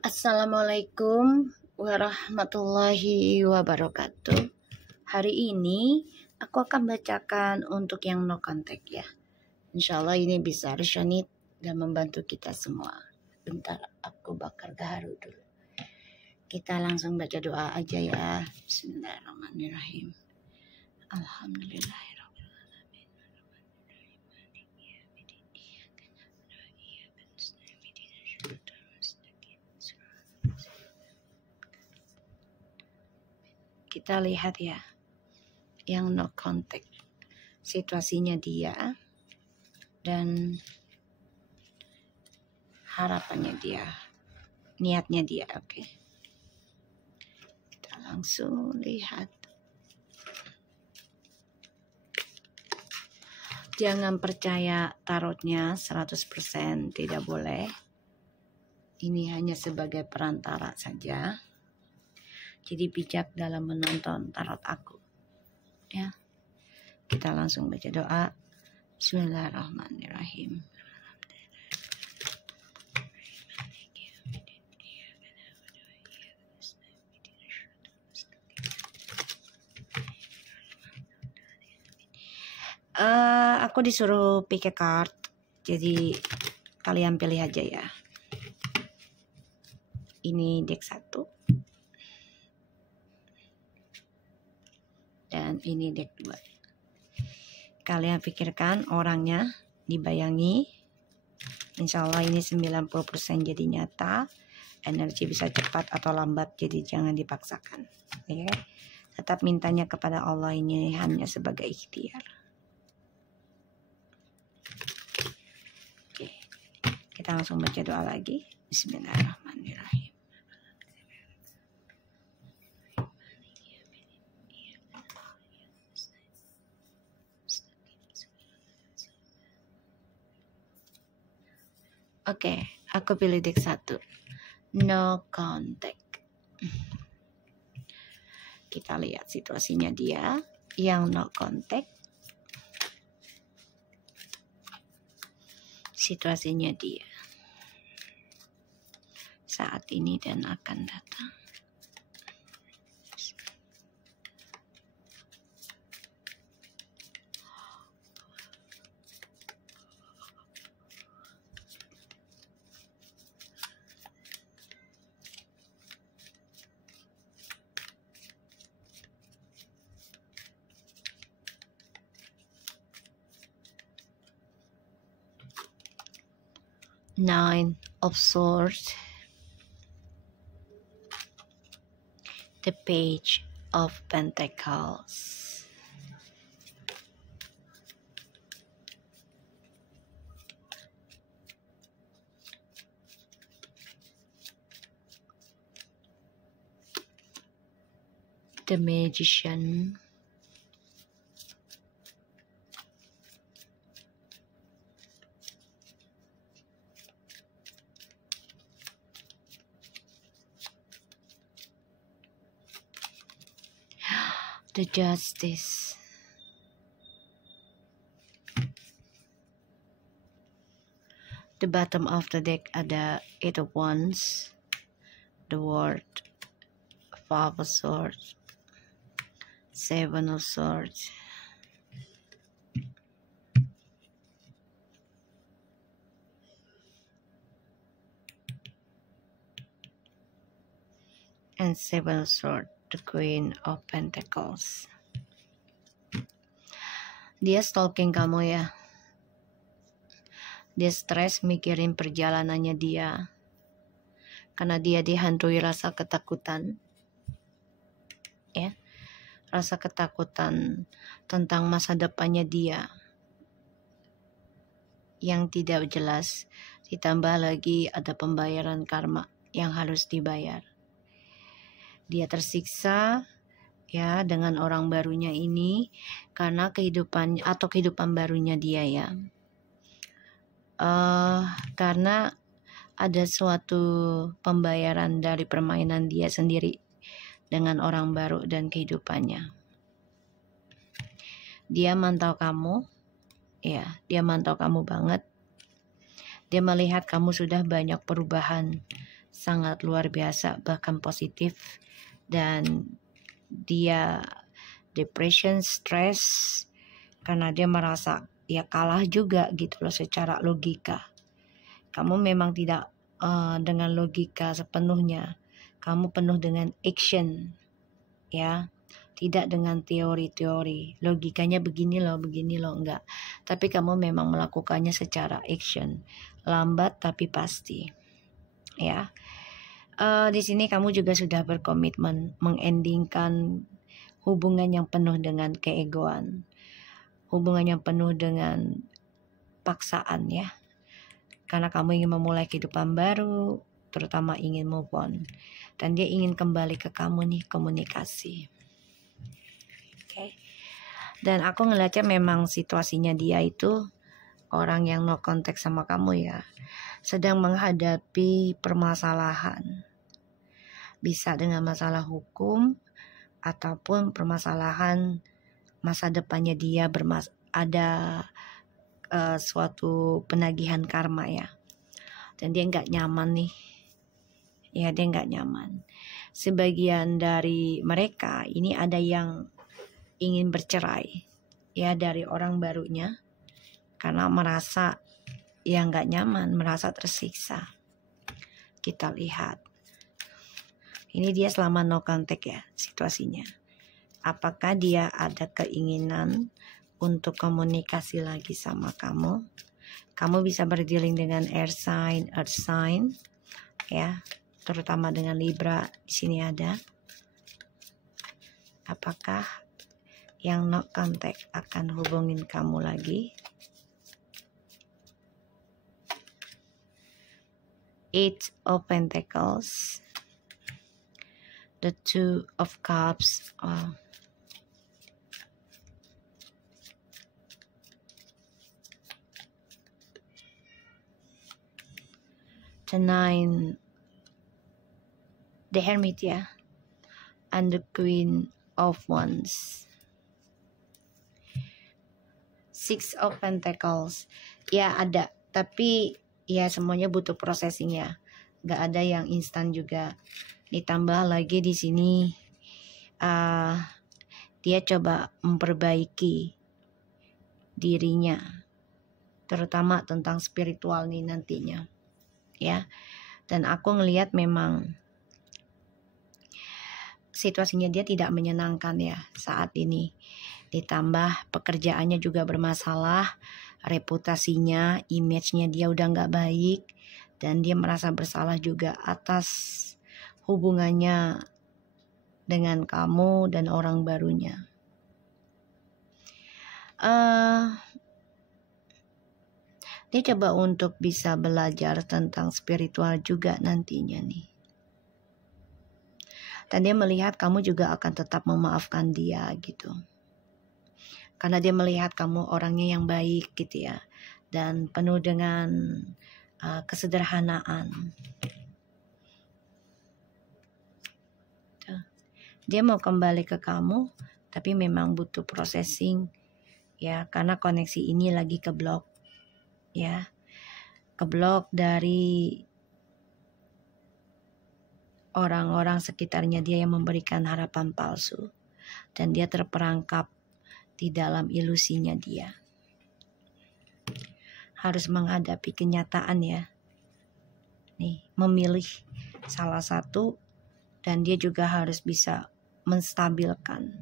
Assalamualaikum warahmatullahi wabarakatuh. Hari ini aku akan bacakan untuk yang no contact ya. Insya Allah ini bisa resonate dan membantu kita semua. Bentar aku bakar gaharu dulu. Kita langsung baca doa aja ya. Bismillahirrahmanirrahim. Alhamdulillah. Kita lihat ya, yang no contact, situasinya dia dan harapannya dia, niatnya dia. Oke. Kita langsung lihat. Jangan percaya tarotnya 100%, tidak boleh. Ini hanya sebagai perantara saja. Jadi bijak dalam menonton tarot aku. Ya. Kita langsung baca doa. Bismillahirrahmanirrahim. Aku disuruh pick a card. Jadi kalian pilih aja ya. Ini deck 1. Dan ini deck 2. Kalian pikirkan orangnya, dibayangi. Insya Allah ini 90% jadi nyata. Energi bisa cepat atau lambat, jadi jangan dipaksakan. Oke? Tetap mintanya kepada Allah, ini hanya sebagai ikhtiar. Oke. Kita langsung baca doa lagi. Bismillahirrahmanirrahim. Oke, aku pilih deck 1. No contact. Kita lihat situasinya dia yang no contact. Situasinya dia saat ini dan akan datang. Nine of Swords, the Page of Pentacles, the Magician, the Justice, the bottom of the deck ada 8 of Wands, the World, 5 of Swords, 7 of Swords, and 7 of Swords, the Queen of Pentacles. Dia stalking kamu ya. Dia stres mikirin perjalanannya dia. Karena dia dihantui rasa ketakutan. Ya. Rasa ketakutan tentang masa depannya dia. Yang tidak jelas. Ditambah lagi ada pembayaran karma yang harus dibayar. Dia tersiksa ya dengan orang barunya ini karena kehidupan barunya dia ya. Karena ada suatu pembayaran dari permainan dia sendiri dengan orang baru dan kehidupannya. Dia mantau kamu, ya, dia mantau kamu banget. Dia melihat kamu sudah banyak perubahan sangat luar biasa, bahkan positif, dan dia depression, stres, karena dia merasa ya kalah juga gitu loh secara logika. Kamu memang tidak dengan logika sepenuhnya, kamu penuh dengan action, ya, tidak dengan teori-teori. Logikanya begini loh, enggak. Tapi kamu memang melakukannya secara action, lambat tapi pasti, ya. Di sini kamu juga sudah berkomitmen mengendingkan hubungan yang penuh dengan keegoan, hubungan yang penuh dengan paksaan, ya. Karena kamu ingin memulai kehidupan baru, terutama ingin move on. Dan dia ingin kembali ke kamu nih, komunikasi. Oke. Dan aku ngeliatnya memang situasinya dia itu orang yang no contact sama kamu ya, sedang menghadapi permasalahan. Bisa dengan masalah hukum ataupun permasalahan masa depannya dia ada suatu penagihan karma ya. Dan dia nggak nyaman nih. Ya, dia nggak nyaman. Sebagian dari mereka ini ada yang ingin bercerai ya dari orang barunya karena merasa ya nggak nyaman, merasa tersiksa. Kita lihat. Ini dia selama no contact ya situasinya. Apakah dia ada keinginan untuk komunikasi lagi sama kamu? Kamu bisa berdealing dengan air sign, earth sign, ya, terutama dengan Libra. Di sini ada. Apakah yang no contact akan hubungin kamu lagi? Eight of Pentacles, the Two of Cups, the Nine, the Hermit ya, and the Queen of Wands. Six of Pentacles, ya ada, tapi ya semuanya butuh processing ya, nggak ada yang instan juga. Ditambah lagi di sini dia coba memperbaiki dirinya, terutama tentang spiritual nih nantinya, ya. Dan aku ngelihat memang situasinya dia tidak menyenangkan ya saat ini. Ditambah pekerjaannya juga bermasalah, reputasinya, image-nya dia udah nggak baik, dan dia merasa bersalah juga atas hubungannya dengan kamu dan orang barunya. Dia coba untuk bisa belajar tentang spiritual juga nantinya nih. Dan dia melihat kamu juga akan tetap memaafkan dia gitu. Karena dia melihat kamu orangnya yang baik gitu ya. Dan penuh dengan kesederhanaan. Dia mau kembali ke kamu, tapi memang butuh processing ya, karena koneksi ini lagi keblok ya, keblok dari orang-orang sekitarnya dia yang memberikan harapan palsu, dan dia terperangkap di dalam ilusinya dia. Harus menghadapi kenyataan ya, nih memilih salah satu, dan dia juga harus bisa menstabilkan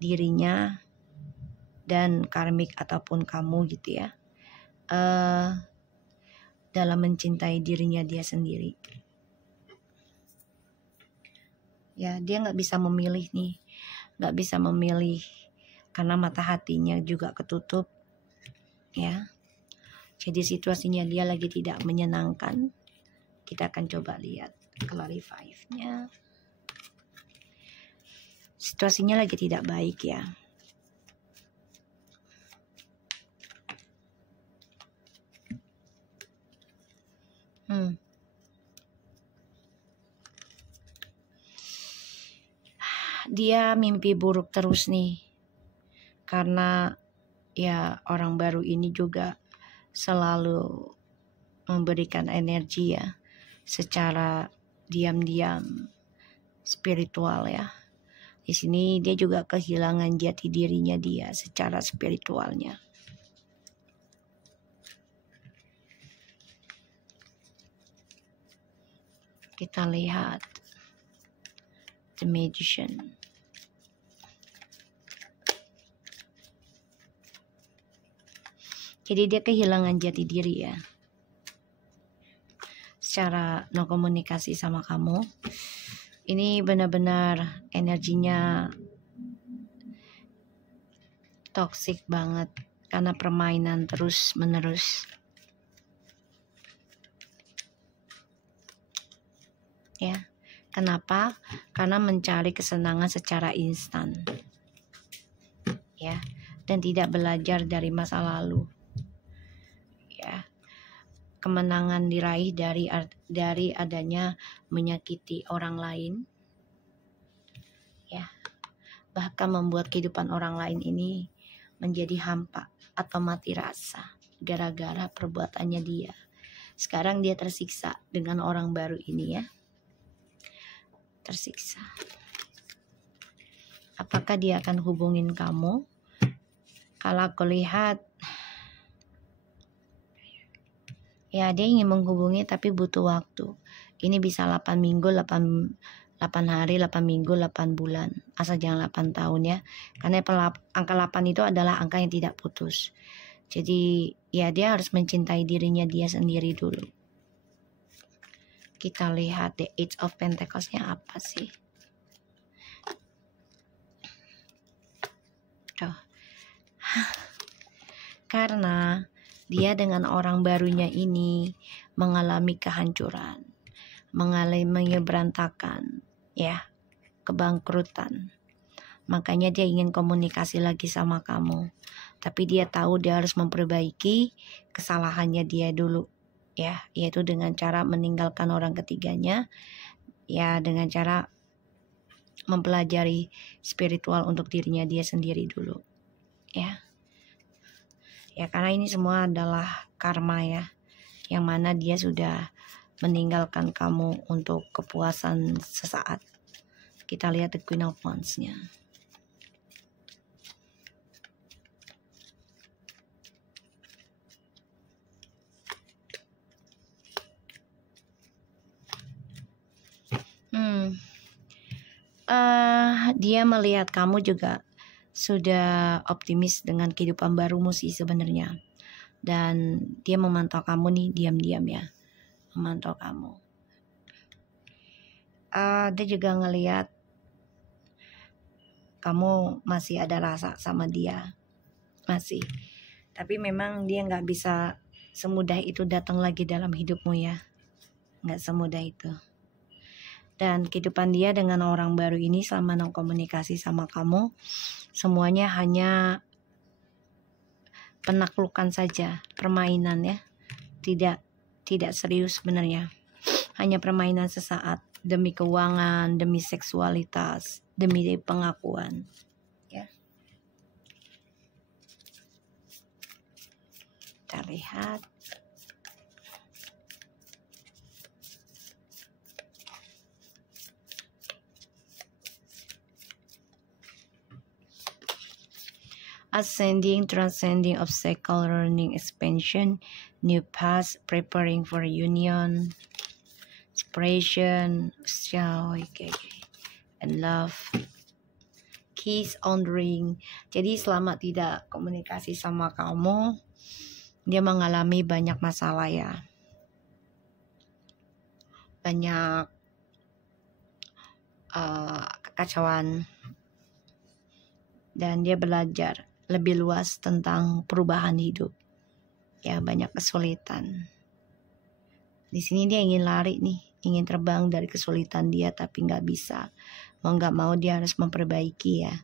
dirinya dan karmik ataupun kamu gitu ya, dalam mencintai dirinya dia sendiri ya. Dia nggak bisa memilih nih, nggak bisa memilih karena mata hatinya juga ketutup ya. Jadi situasinya dia lagi tidak menyenangkan. Kita akan coba lihat clarify-nya. Situasinya lagi tidak baik ya. Dia mimpi buruk terus nih. Karena ya orang baru ini juga selalu memberikan energi ya. secara diam-diam spiritual ya. Di sini dia juga kehilangan jati dirinya dia secara spiritualnya. Kita lihat The Magician. Jadi dia kehilangan jati diri ya. Secara no komunikasi sama kamu. Ini benar-benar energinya toksik banget karena permainan terus menerus. Ya. Kenapa? Karena mencari kesenangan secara instan. Ya, dan tidak belajar dari masa lalu. Ya. Kemenangan diraih dari adanya menyakiti orang lain. Ya. Bahkan membuat kehidupan orang lain ini menjadi hampa atau mati rasa gara-gara perbuatannya dia. Sekarang dia tersiksa dengan orang baru ini ya. Tersiksa. Apakah dia akan hubungin kamu? Kalau aku lihat ya dia ingin menghubungi tapi butuh waktu. Ini bisa 8 minggu, 8 hari, 8 minggu, 8 bulan. Asal jangan 8 tahun ya. Karena angka 8 itu adalah angka yang tidak putus. Jadi ya dia harus mencintai dirinya dia sendiri dulu. Kita lihat The Eight of Pentacles-nya apa sih? Tuh. Karena dia dengan orang barunya ini mengalami kehancuran, mengalami berantakan, ya, kebangkrutan. Makanya dia ingin komunikasi lagi sama kamu. Tapi dia tahu dia harus memperbaiki kesalahannya dia dulu. Ya, yaitu dengan cara meninggalkan orang ketiganya, ya dengan cara mempelajari spiritual untuk dirinya dia sendiri dulu, ya. Ya karena ini semua adalah karma ya, yang mana dia sudah meninggalkan kamu untuk kepuasan sesaat. Kita lihat The Queen of Wands-nya. Dia melihat kamu juga sudah optimis dengan kehidupan barumu sih sebenarnya. Dan dia memantau kamu nih diam-diam ya. Memantau kamu. Dia juga ngelihat kamu masih ada rasa sama dia. Masih. Tapi memang dia nggak bisa semudah itu datang lagi dalam hidupmu ya. Nggak semudah itu. Dan kehidupan dia dengan orang baru ini selama komunikasi sama kamu, semuanya hanya penaklukan saja, permainan ya. Tidak serius sebenarnya. Hanya permainan sesaat demi keuangan, demi seksualitas, demi pengakuan. Ya. Kita lihat. Ascending, transcending, obstacle, learning, expansion, new path, preparing for union, separation, and love, kiss on ring. Jadi selama tidak komunikasi sama kamu, dia mengalami banyak masalah ya, banyak kekacauan, dan dia belajar lebih luas tentang perubahan hidup. Ya, banyak kesulitan. Di sini dia ingin lari nih, ingin terbang dari kesulitan dia tapi nggak bisa. Mau nggak mau dia harus memperbaiki ya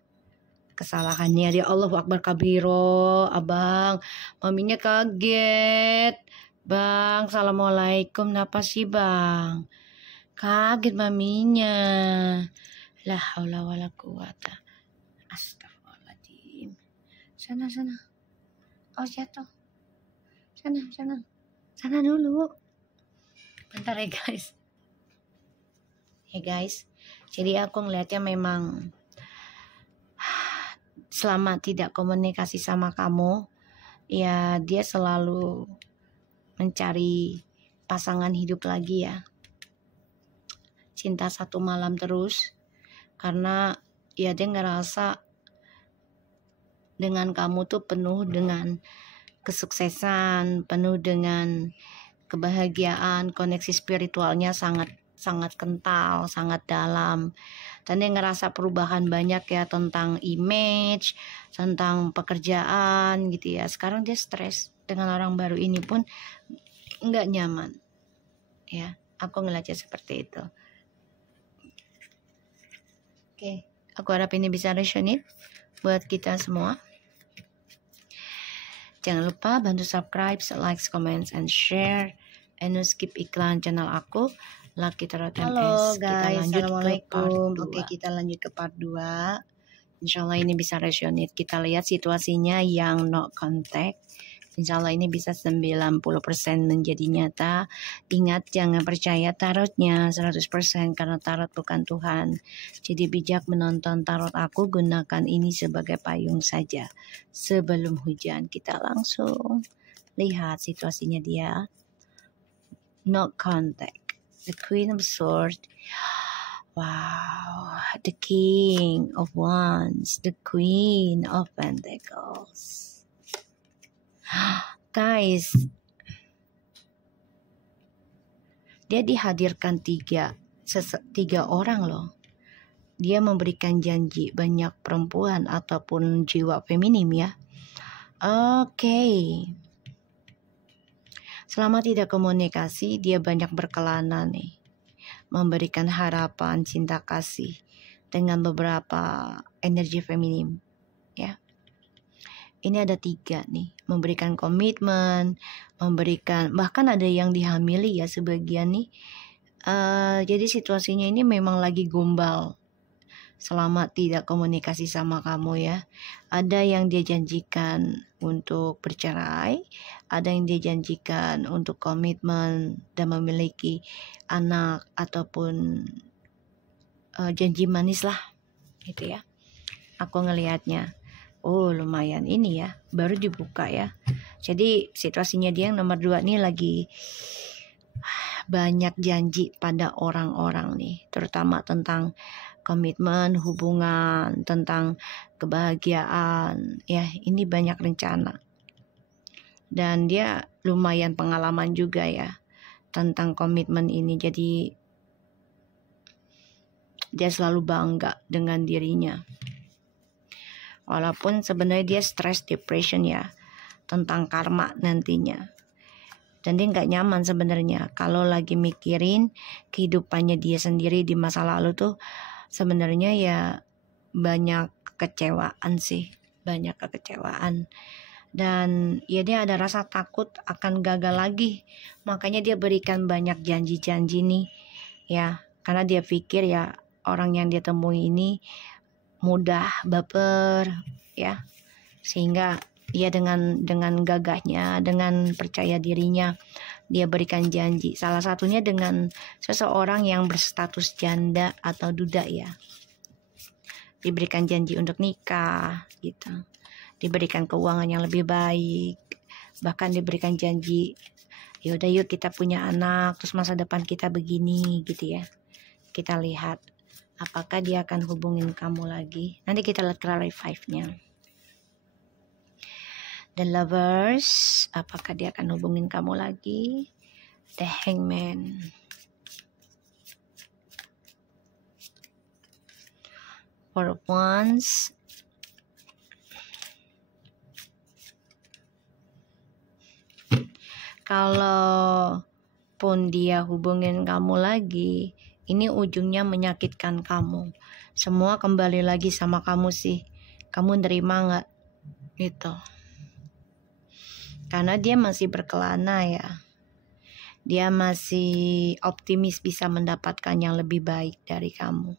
kesalahannya. Dia Allahu Akbar kabiro, abang. Maminya kaget. Bang, assalamualaikum. Napa sih bang? Kaget maminya. La haula wala quwata. Astagfirullahaladzim. Sana. Oh jatuh. Sana dulu. Bentar ya guys. ya guys. Jadi aku ngelihatnya memang selama tidak komunikasi sama kamu, ya dia selalu mencari pasangan hidup lagi ya. Cinta satu malam terus, karena ya dia ngerasa dengan kamu tuh penuh dengan kesuksesan, penuh dengan kebahagiaan, koneksi spiritualnya sangat kental, sangat dalam. Dan dia ngerasa perubahan banyak ya tentang image, tentang pekerjaan gitu ya. Sekarang dia stres dengan orang baru ini pun nggak nyaman. Ya, aku ngeliatnya seperti itu. Oke, aku harap ini bisa resonate buat kita semua. Jangan lupa bantu subscribe, like, comment, and share. And no skip iklan channel aku, Lucky Tarot MS. Halo guys, kita lanjut ke part 2. Oke, kita lanjut ke part 2. Insya Allah ini bisa resonate. Kita lihat situasinya yang no contact. Insya Allah ini bisa 90% menjadi nyata. Ingat, jangan percaya tarotnya 100% karena tarot bukan Tuhan. Jadi bijak menonton tarot aku, gunakan ini sebagai payung saja. Sebelum hujan, kita langsung lihat situasinya dia. No contact. The Queen of Swords. Wow. The King of Wands. The Queen of Pentacles. Guys, dia dihadirkan tiga orang loh. Dia memberikan janji banyak perempuan ataupun jiwa feminim ya. Oke. Selama tidak komunikasi, dia banyak berkelana nih. Memberikan harapan, cinta kasih dengan beberapa energi feminim ya. Ini ada 3 nih, memberikan komitmen, memberikan, bahkan ada yang dihamili ya sebagian nih. Jadi situasinya ini memang lagi gombal selama tidak komunikasi sama kamu ya. Ada yang dia janjikan untuk bercerai, ada yang dia janjikan untuk komitmen dan memiliki anak ataupun janji manis lah gitu ya. Aku ngelihatnya. Oh lumayan ini ya, baru dibuka ya. Jadi situasinya dia yang nomor 2 nih lagi banyak janji pada orang-orang nih. Terutama tentang komitmen, hubungan, tentang kebahagiaan. Ya ini banyak rencana. Dan dia lumayan pengalaman juga ya tentang komitmen ini. Jadi dia selalu bangga dengan dirinya. Walaupun sebenarnya dia stress, depression ya, tentang karma nantinya. Dan dia nggak nyaman sebenarnya kalau lagi mikirin kehidupannya dia sendiri di masa lalu tuh sebenarnya ya banyak kekecewaan sih, banyak kekecewaan. Dan ya dia ada rasa takut akan gagal lagi, makanya dia berikan banyak janji-janji nih ya, karena dia pikir ya orang yang dia temui ini mudah baper ya, sehingga ia dengan gagahnya, dengan percaya dirinya dia berikan janji. Salah satunya dengan seseorang yang berstatus janda atau duda ya, diberikan janji untuk nikah gitu, diberikan keuangan yang lebih baik, bahkan diberikan janji yaudah yuk kita punya anak, terus masa depan kita begini gitu ya. Kita lihat apakah dia akan hubungin kamu lagi. Nanti kita lihat clarify 5-nya. The Lovers, apakah dia akan hubungin kamu lagi? The Hangman. Four of Wands. Kalau pun dia hubungin kamu lagi, ini ujungnya menyakitkan kamu. Semua kembali lagi sama kamu sih. Kamu nerima nggak? Gitu. Karena dia masih berkelana ya. Dia masih optimis bisa mendapatkan yang lebih baik dari kamu.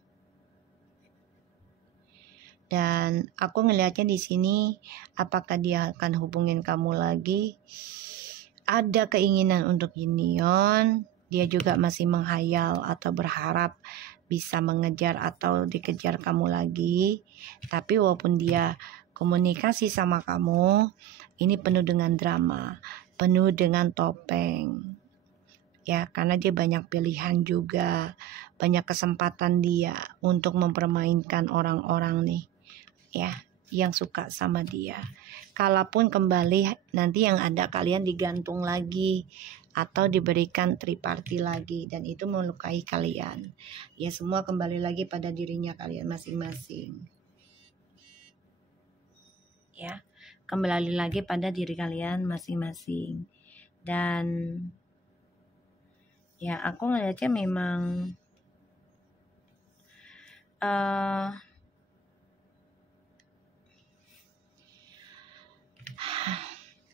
Dan aku ngelihatnya di sini, apakah dia akan hubungin kamu lagi? Ada keinginan untuk union, dia juga masih menghayal atau berharap bisa mengejar atau dikejar kamu lagi. Tapi walaupun dia komunikasi sama kamu, ini penuh dengan drama, penuh dengan topeng. Ya, karena dia banyak pilihan juga, banyak kesempatan dia untuk mempermainkan orang-orang nih, ya, yang suka sama dia. Kalaupun kembali nanti yang ada kalian digantung lagi atau diberikan triparty lagi, dan itu melukai kalian. Ya, semua kembali lagi pada dirinya kalian masing-masing. Ya, kembali lagi pada diri kalian masing-masing. Dan ya, aku ngeliatnya memang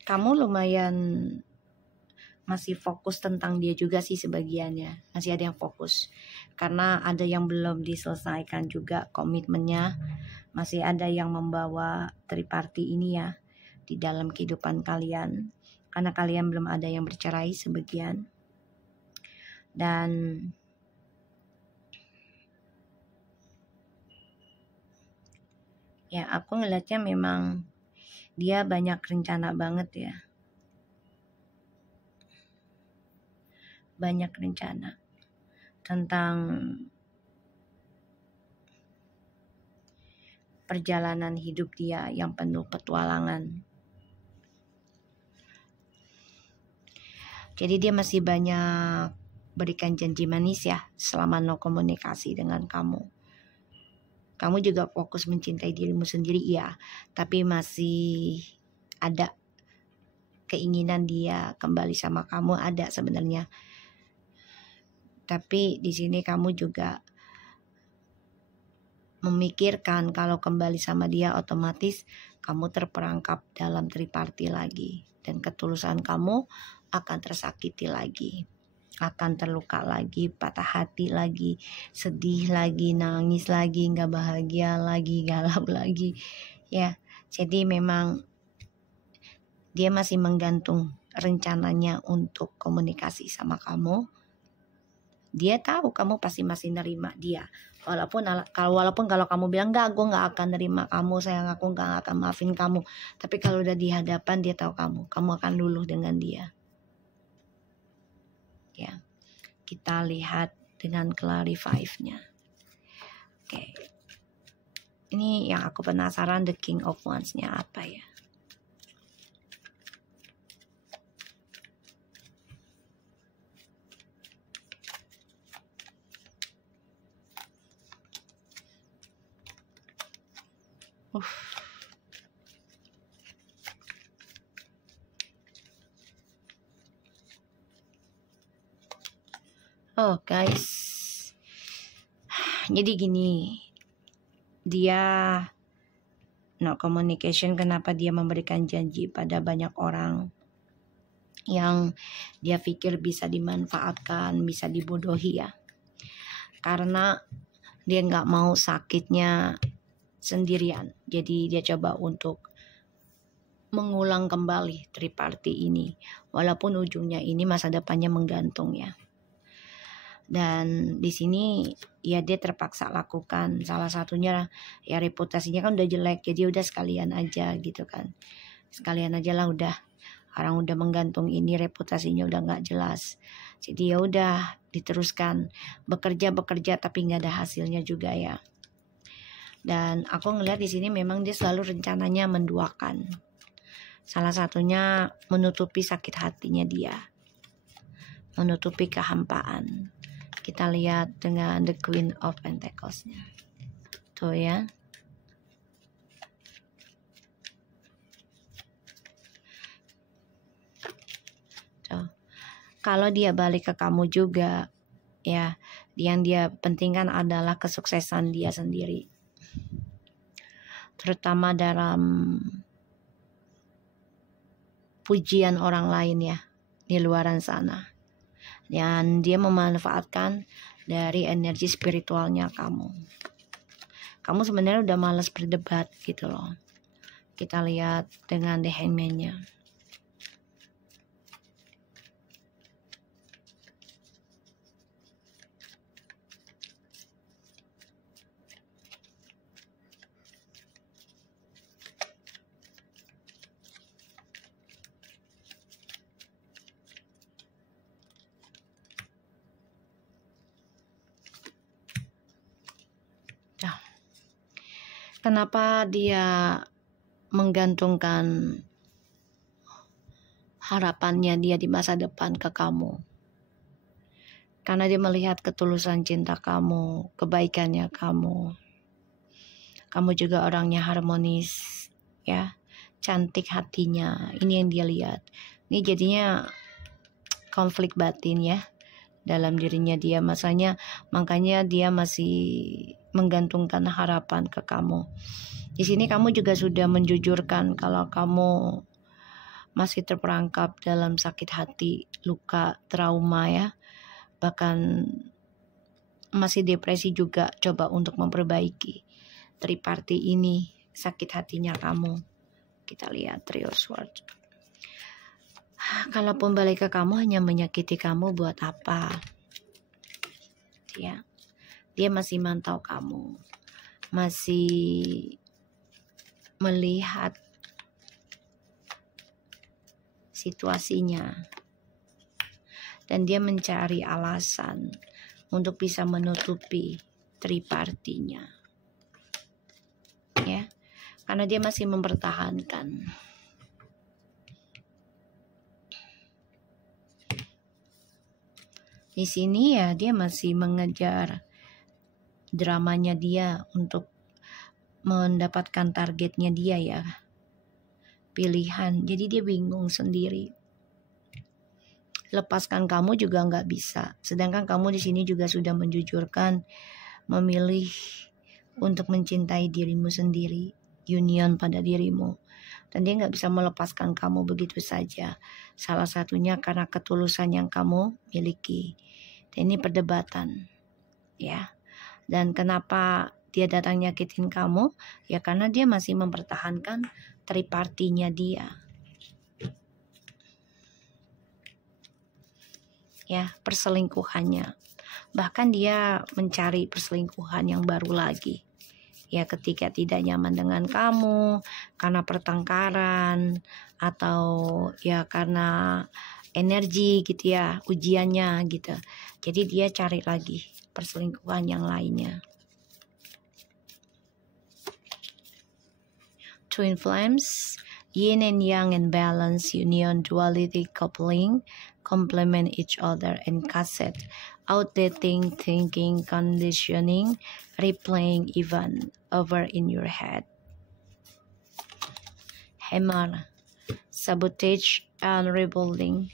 kamu lumayan masih fokus tentang dia juga sih sebagiannya. Masih ada yang fokus. Karena ada yang belum diselesaikan juga komitmennya. Masih ada yang membawa triparty ini ya di dalam kehidupan kalian. Karena kalian belum ada yang bercerai sebagian. Dan ya, aku ngeliatnya memang dia banyak rencana banget ya. Banyak rencana tentang perjalanan hidup dia yang penuh petualangan. Jadi dia masih banyak berikan janji manis ya selama no komunikasi dengan kamu. Kamu juga fokus mencintai dirimu sendiri ya, tapi masih ada keinginan dia kembali sama kamu, ada sebenarnya. Tapi di sini kamu juga memikirkan kalau kembali sama dia otomatis kamu terperangkap dalam triparty lagi, dan ketulusan kamu akan tersakiti lagi, akan terluka lagi, patah hati lagi, sedih lagi, nangis lagi, nggak bahagia lagi, galau lagi ya. Jadi memang dia masih menggantung rencananya untuk komunikasi sama kamu. Dia tahu kamu pasti masih nerima dia. Walaupun kalau kamu bilang enggak, gue nggak akan nerima kamu, sayang, aku nggak akan maafin kamu. Tapi kalau udah di hadapan, dia tahu kamu akan luluh dengan dia. Ya, kita lihat dengan clarify 5-nya. Oke. Ini yang aku penasaran, the King of Wands-nya apa ya? Oh guys, jadi gini, dia no communication. Kenapa dia memberikan janji pada banyak orang yang dia pikir bisa dimanfaatkan, bisa dibodohi ya? Karena dia nggak mau sakitnya sendirian. Jadi dia coba untuk mengulang kembali triparty ini, walaupun ujungnya ini masa depannya menggantung ya. Dan di sini ya dia terpaksa lakukan, salah satunya ya reputasinya kan udah jelek, jadi udah sekalian aja gitu kan, sekalian aja lah, udah orang udah menggantung ini, reputasinya udah nggak jelas, jadi ya udah diteruskan bekerja tapi nggak ada hasilnya juga ya. Dan aku ngeliat di sini memang dia selalu rencananya menduakan, salah satunya menutupi sakit hatinya dia, menutupi kehampaan. Kita lihat dengan the Queen of Pentacles-nya. Tuh ya. Tuh. Kalau dia balik ke kamu juga, ya, yang dia pentingkan adalah kesuksesan dia sendiri. Terutama dalam pujian orang lain ya, di luaran sana. Dan dia memanfaatkan dari energi spiritualnya kamu. Kamu sebenarnya udah malas berdebat gitu loh. Kita lihat dengan the Hangman-nya. Kenapa dia menggantungkan harapannya dia di masa depan ke kamu? Karena dia melihat ketulusan cinta kamu, kebaikannya kamu. Kamu juga orangnya harmonis, ya, cantik hatinya. Ini yang dia lihat. Ini jadinya konflik batin ya dalam dirinya dia, makanya dia masih menggantungkan harapan ke kamu. Di sini kamu juga sudah menjujurkan kalau kamu masih terperangkap dalam sakit hati, luka, trauma ya. Bahkan masih depresi juga, coba untuk memperbaiki triparty ini, sakit hatinya kamu. Kita lihat Three of Swords. Kalaupun balik ke kamu hanya menyakiti kamu, buat apa? Ya, dia masih mantau kamu, masih melihat situasinya, dan dia mencari alasan untuk bisa menutupi tripartinya, ya, karena dia masih mempertahankan. Di sini ya dia masih mengejar dramanya dia untuk mendapatkan targetnya dia ya, pilihan. Jadi dia bingung sendiri. Lepaskan kamu juga nggak bisa. Sedangkan kamu di sini juga sudah menjujurkan, memilih untuk mencintai dirimu sendiri, union pada dirimu. Dan dia nggak bisa melepaskan kamu begitu saja. Salah satunya karena ketulusan yang kamu miliki. Dan ini perdebatan, ya. Dan kenapa dia datang nyakitin kamu? Ya karena dia masih mempertahankan tripartinya dia. Ya, perselingkuhannya. Bahkan dia mencari perselingkuhan yang baru lagi. Ya, ketika tidak nyaman dengan kamu karena pertengkaran atau ya karena energi gitu ya, ujiannya gitu. Jadi dia cari lagi perselingkuhan yang lainnya. Twin flames, yin and yang and balance, union, duality, coupling, complement each other and cassette, outdating thinking, conditioning, replaying even over in your head. Hammer, sabotage and rebuilding,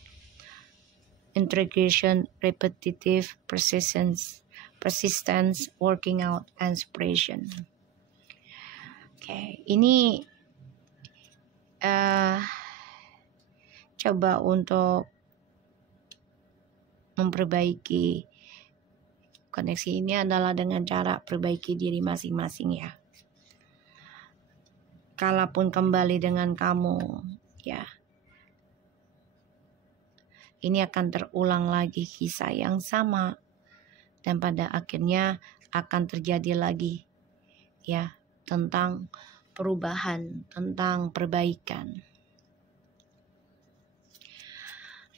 integration, repetitive, persistence, working out, inspiration. Oke, ini coba untuk memperbaiki koneksi ini adalah dengan cara perbaiki diri masing-masing ya. Kalaupun kembali dengan kamu, ya, ini akan terulang lagi kisah yang sama dan pada akhirnya akan terjadi lagi ya tentang perubahan, tentang perbaikan.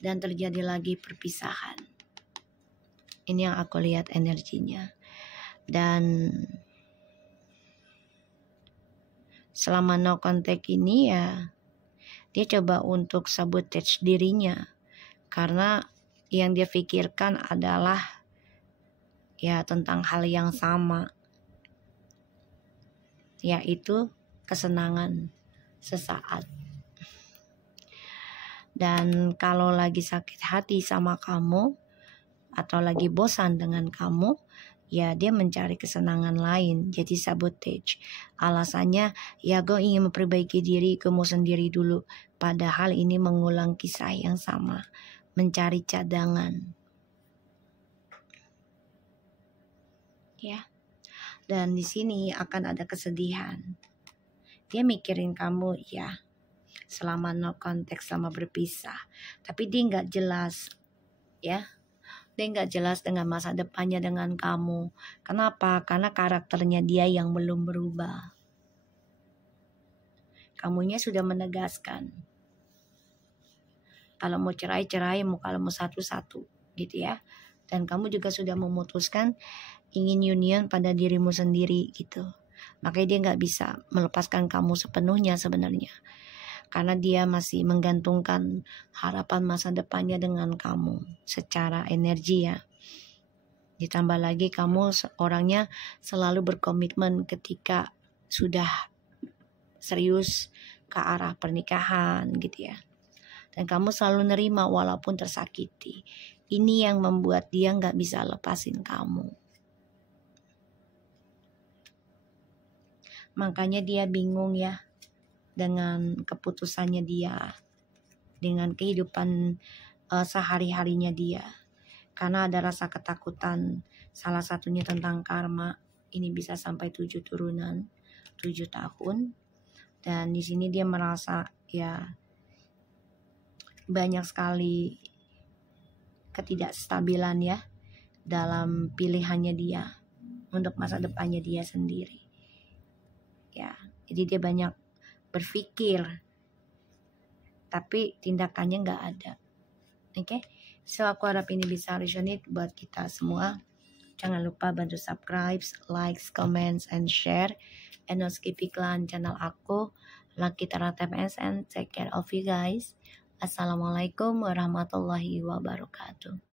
Dan terjadi lagi perpisahan. Ini yang aku lihat energinya. Dan selama no contact ini ya dia coba untuk sabotage dirinya. Karena yang dia pikirkan adalah ya tentang hal yang sama. Yaitu kesenangan sesaat. Dan kalau lagi sakit hati sama kamu atau lagi bosan dengan kamu, ya dia mencari kesenangan lain, jadi sabotage. Alasannya ya gue ingin memperbaiki diri, gue mau sendiri dulu. Padahal ini mengulang kisah yang sama, mencari cadangan. Ya. Dan di sini akan ada kesedihan. Dia mikirin kamu ya. Selama no contact, selama berpisah, tapi dia nggak jelas ya, dia nggak jelas dengan masa depannya dengan kamu. Kenapa? Karena karakternya dia yang belum berubah. Kamunya sudah menegaskan kalau mau cerai, kalau mau satu-satu gitu ya. Dan kamu juga sudah memutuskan ingin union pada dirimu sendiri gitu. Makanya dia nggak bisa melepaskan kamu sepenuhnya sebenarnya. Karena dia masih menggantungkan harapan masa depannya dengan kamu secara energi ya. Ditambah lagi kamu orangnya selalu berkomitmen ketika sudah serius ke arah pernikahan gitu ya. Dan kamu selalu nerima walaupun tersakiti. Ini yang membuat dia nggak bisa lepasin kamu. Makanya dia bingung ya dengan keputusannya dia, dengan kehidupan sehari-harinya dia. Karena ada rasa ketakutan, salah satunya tentang karma. Ini bisa sampai 7 turunan, 7 tahun. Dan di sini dia merasa ya banyak sekali ketidakstabilan ya dalam pilihannya dia untuk masa depannya dia sendiri. Ya, jadi dia banyak berpikir tapi tindakannya nggak ada. Oke, so aku harap ini bisa resonate buat kita semua. Jangan lupa bantu subscribe, likes, comments, and share. And don't skip iklan channel aku, Lucky Tarot MSN. Take care of you guys. Assalamualaikum warahmatullahi wabarakatuh.